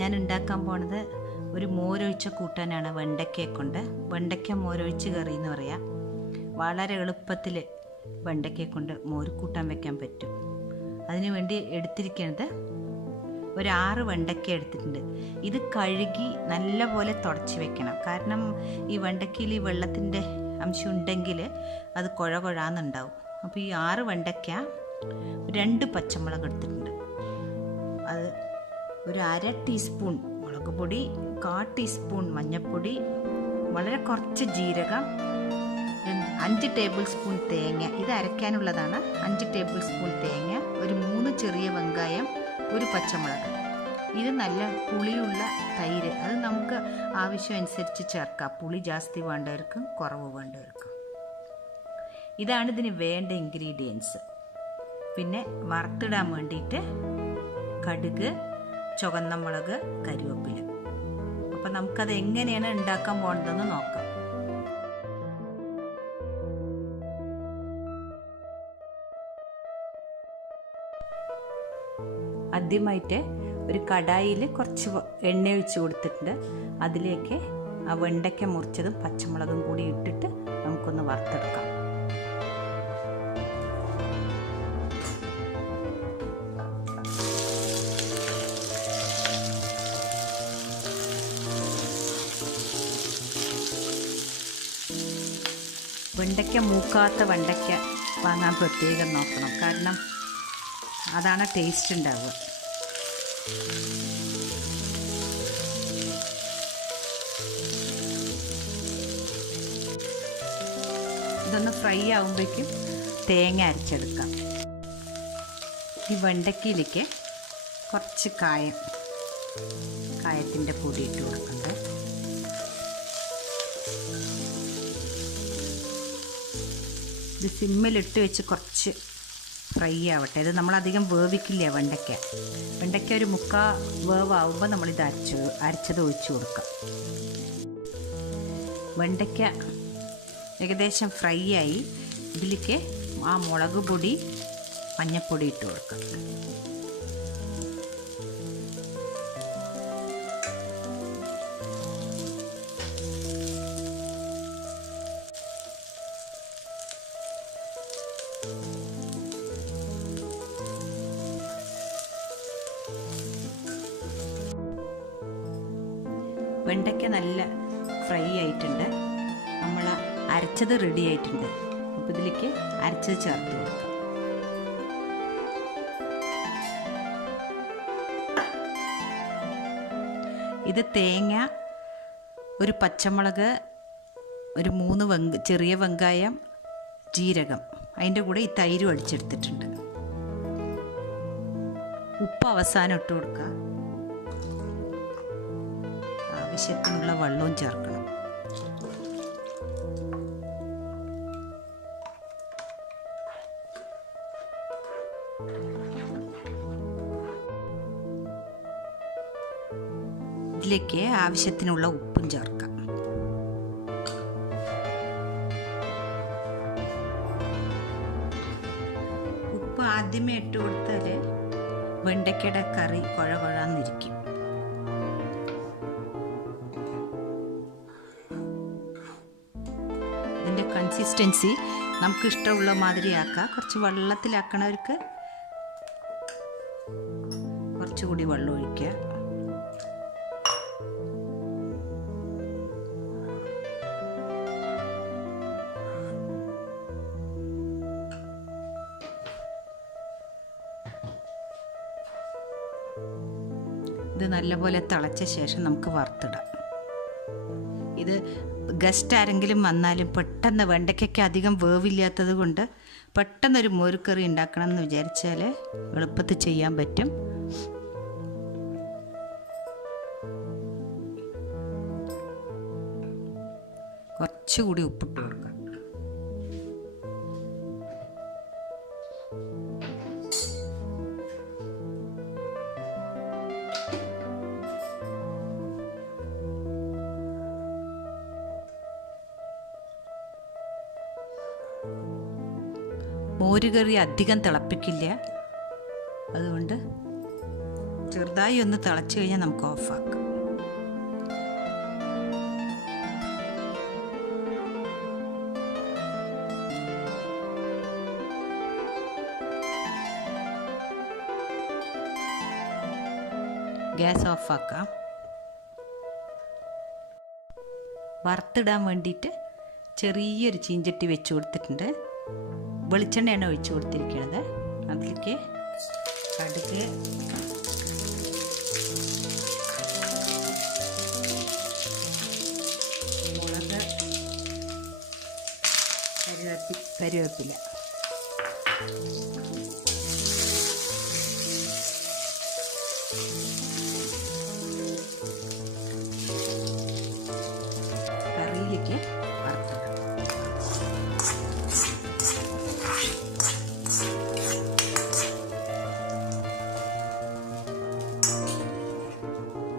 ഞാൻ ഉണ്ടാക്കാൻ പോണത് ഒരു മോരൊഴിച്ച കൂട്ടാനാണ് വെണ്ടയ്ക്കയെ കൊണ്ട്. വെണ്ടയ്ക്ക മോരൊഴിച്ച് കറി എന്ന് പറയാം. വളരെ എളുപ്പത്തിൽ വെണ്ടയ്ക്കയെ കൊണ്ട് മോര് കൂട്ടാൻ വെക്കാൻ പറ്റും. അതിനു വേണ്ടി എടുത്തിരിക്കുന്നത് ഒരു 6 വെണ്ടയ്ക്ക എടുത്തിട്ടുണ്ട്. ഇത് കഴുകി നല്ലപോലെ തുടച്ച് വെക്കണം. കാരണം ഈ വെണ്ടയ്ക്കയിൽ ഈ വെള്ളത്തിൻ്റെ അംശം ഉണ്ടെങ്കിൽ അത് കുഴകുഴാന്നുണ്ടാവും. അപ്പോൾ ഈ 6 വെണ്ടയ്ക്ക, 2 പച്ചമുളക് എടുത്തിട്ടുണ്ട്. അത് ഒരു 1/2 ടീസ്പൂൺ മുളക് പൊടി, 1/4 ടീസ്പൂൺ മഞ്ഞൾപ്പൊടി, വളരെ കുറച്ച് ജീരകം, 5 ടേബിൾ സ്പൂൺ തേങ്ങ. ഇത് അരയ്ക്കാനുള്ളതാണ്. 5 ടേബിൾ സ്പൂൺ തേങ്ങ, ഒരു 3 ചെറിയ വെങ്കായം, ഒരു പച്ചമുളക്. ഇത് നല്ല പുളിയുള്ള തൈര്. അത് നമുക്ക് ആവശ്യം അനുസരിച്ച് ചേർക്കാം. പുളി ജാസ്തി വേണ്ടവർക്കും കുറവ് വേണ്ടവർക്കും. ഇതാണ് ഇതിന് വേണ്ട ഇൻഗ്രീഡിയൻസ്. പിന്നെ വറുത്തിടാൻ വേണ്ടിയിട്ട് കടുക്, ചുവന്ന മുളക്, കരിവേപ്പില. അപ്പം നമുക്കത് എങ്ങനെയാണ് ഉണ്ടാക്കാൻ പോകുന്നതെന്ന് നോക്കാം. ആദ്യമായിട്ട് ഒരു കടായിൽ കുറച്ച് എണ്ണ ഒഴിച്ച് കൊടുത്തിട്ടുണ്ട്. അതിലേക്ക് ആ വെണ്ടയ്ക്ക മുറിച്ചതും പച്ചമുളകും കൂടി ഇട്ടിട്ട് നമുക്കൊന്ന് വറുത്തെടുക്കാം. വെണ്ടയ്ക്ക മൂക്കാത്ത വെണ്ടയ്ക്ക വാങ്ങാൻ പ്രത്യേകം നോക്കണം. കാരണം അതാണ് ടേസ്റ്റ് ഉണ്ടാവുക. ഇതൊന്ന് ഫ്രൈ ആകുമ്പോഴേക്കും തേങ്ങ അരച്ചെടുക്കാം. ഈ വെണ്ടയ്ക്കയിലേക്ക് കുറച്ച് കായത്തിൻ്റെ പൊടി ഇട്ട് കൊടുക്കണ്ടേ. ഇത് സിമ്മിലിട്ട് വെച്ച് കുറച്ച് ഫ്രൈ ആവട്ടെ. ഇത് നമ്മളധികം വേവിക്കില്ല വെണ്ടയ്ക്ക ഒരു 3/4 വേവാകുമ്പോൾ നമ്മളിത് അരച്ചത് ഒഴിച്ച് കൊടുക്കാം. വെണ്ടയ്ക്ക ഏകദേശം ഫ്രൈ ആയി. ഇതിലേക്ക് ആ മുളക് പൊടി, മഞ്ഞൾപ്പൊടി ഇട്ട് കൊടുക്കാം. വെണ്ടയ്ക്ക നല്ല ഫ്രൈ ആയിട്ടുണ്ട്. നമ്മൾ അരച്ചത് റെഡി ആയിട്ടുണ്ട്. അപ്പോൾ ഇതിലേക്ക് അരച്ചത് ചേർത്ത് കൊടുക്കാം. ഇത് തേങ്ങ, ഒരു പച്ചമുളക്, ഒരു 3 ചെറിയ വെങ്കായം, ജീരകം, അതിൻ്റെ കൂടെ ഈ തൈരും അടിച്ചെടുത്തിട്ടുണ്ട്. ഉപ്പ് അവസാനം ഇട്ട് കൊടുക്കുക. ആവശ്യത്തിനുള്ള വെള്ളവും ചേർക്കണം. ഇതിലേക്ക് ആവശ്യത്തിനുള്ള ഉപ്പും ചേർക്കാം. ഉപ്പ് ആദ്യമേ ഇട്ട് കൊടുത്താൽ വെണ്ടയ്ക്കയുടെ കറി കുഴകുഴാന്നിരിക്കും. ഇതിൻ്റെ കൺസിസ്റ്റൻസി നമുക്ക് ഇഷ്ടമുള്ള മാതിരിയാക്കാം. കുറച്ച് വെള്ളത്തിലാക്കണവർക്ക് കുറച്ചുകൂടി വെള്ളം ഒഴിക്കുക. ഇത് നല്ലപോലെ തിളച്ച ശേഷം നമുക്ക് വറുത്തിടാം. ഇത് ഗസ്റ്റ് ആരെങ്കിലും വന്നാലും പെട്ടെന്ന്, വെണ്ടയ്ക്കൊക്കെ അധികം വേവില്ലാത്തത് കൊണ്ട് പെട്ടെന്നൊരു മോരുകറി ഉണ്ടാക്കണം എന്ന് വിചാരിച്ചാൽ എളുപ്പത്തിൽ ചെയ്യാൻ പറ്റും. കുറച്ചുകൂടി ഉപ്പിട്ട് കൊടുക്കാം. മോരുകറി അധികം തിളപ്പിക്കില്ല. അതുകൊണ്ട് ചെറുതായി ഒന്ന് തിളച്ച് കഴിഞ്ഞാൽ നമുക്ക് ഓഫാക്കാം. ഗ്യാസ് ഓഫാക്കാം. വറുത്തിടാൻ വേണ്ടിയിട്ട് ചെറിയൊരു ചീഞ്ചട്ടി വെച്ച് കൊടുത്തിട്ടുണ്ട്. വെളിച്ചെണ്ണയാണ് ഒഴിച്ച് കൊടുത്തിരിക്കുന്നത്. അതിലേക്ക് കടുക്, മുളക്, കരിവേപ്പില, കറിയിലേക്ക് വറുത്തിടാം.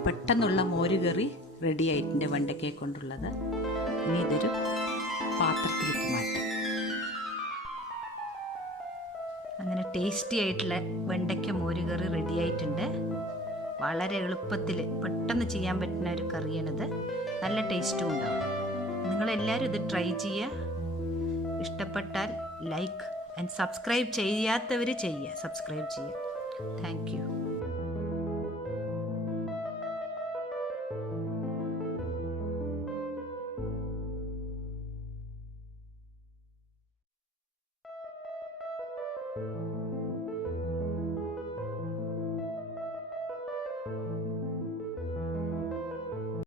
പെട്ടെന്നുള്ള മോര് കറി റെഡി ആയിട്ടുണ്ട് വെണ്ടയ്ക്കയെ കൊണ്ടുള്ളത്. ഇനി ഇതൊരു പാത്രത്തിലേക്ക് മാറ്റാം. അങ്ങനെ ടേസ്റ്റി ആയിട്ടുള്ള വെണ്ടയ്ക്ക മോര് കറി റെഡി ആയിട്ടുണ്ട്. വളരെ എളുപ്പത്തിൽ പെട്ടെന്ന് ചെയ്യാൻ പറ്റുന്ന ഒരു കറിയാണിത്. നല്ല ടേസ്റ്റും ഉണ്ടാവും. നിങ്ങളെല്ലാവരും ഇത് ട്രൈ ചെയ്യുക. ഇഷ്ടപ്പെട്ടാൽ ലൈക്ക് ആൻഡ് സബ്സ്ക്രൈബ് ചെയ്യാത്തവർ ചെയ്യുക. സബ്സ്ക്രൈബ് ചെയ്യുക. Thank you.